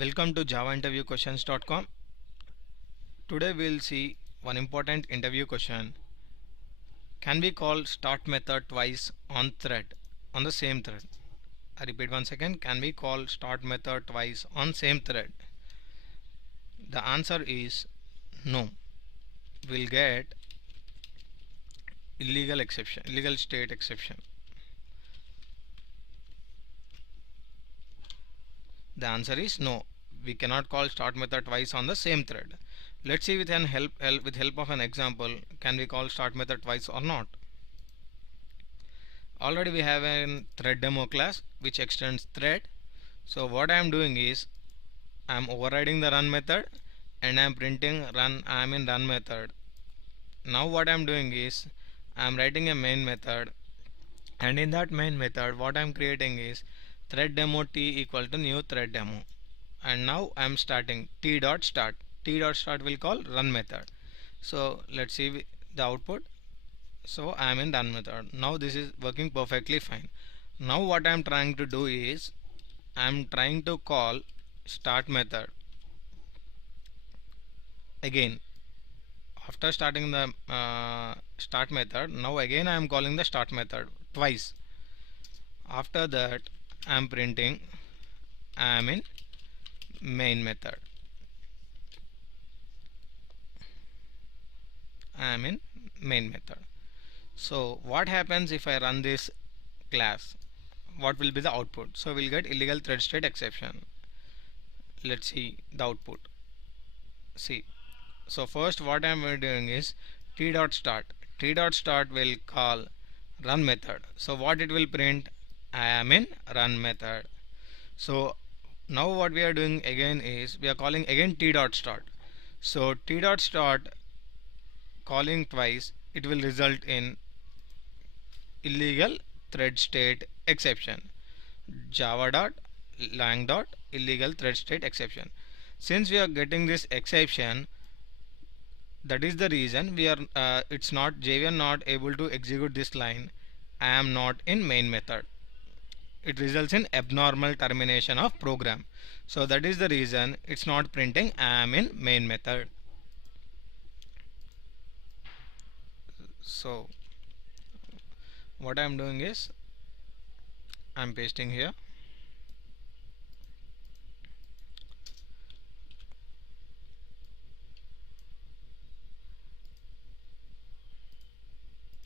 Welcome to javainterviewquestions.com. Today we'll see one important interview question. Can we call start method twice on the same thread? I repeat once again. Can we call start method twice on same thread? The answer is no. We'll get illegal state exception. The answer is no. We cannot call start method twice on the same thread. Let's see with help of an example, can we call start method twice or not? Already we have a thread demo class which extends thread. So what I am doing is I am overriding the run method and I am printing run. I am in run method. Now what I am doing is I am writing a main method, and in that main method what I am creating is thread demo t equal to new thread demo, and now I am starting t dot start. T dot start will call run method. So let's see the output. So I am in run method. Now this is working perfectly fine. Now what I am trying to do is I am trying to call start method again. After starting the start method, now again I am calling the start method twice. After that I am printing I am in main method. I am in main method. So what happens if I run this class? What will be the output? So we'll get illegal thread state exception. Let's see the output. See, so first what I am doing is t dot start. T dot start will call run method. So what it will print? I am in run method. So now what we are doing again is we are calling again t dot start. So t dot start calling twice, it will result in illegal thread state exception. Java.lang. Illegal thread state exception. Since we are getting this exception, that is the reason we are it's not JVM not able to execute this line. I am not in main method. It results in abnormal termination of program. So that is the reason it's not printing I am in main method. So what I am doing is I am pasting here.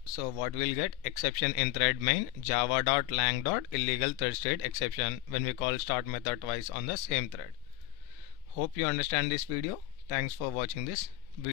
So what we'll get? Exception in thread main java.lang. Illegal thread state exception when we call start method twice on the same thread. Hope you understand this video. Thanks for watching this.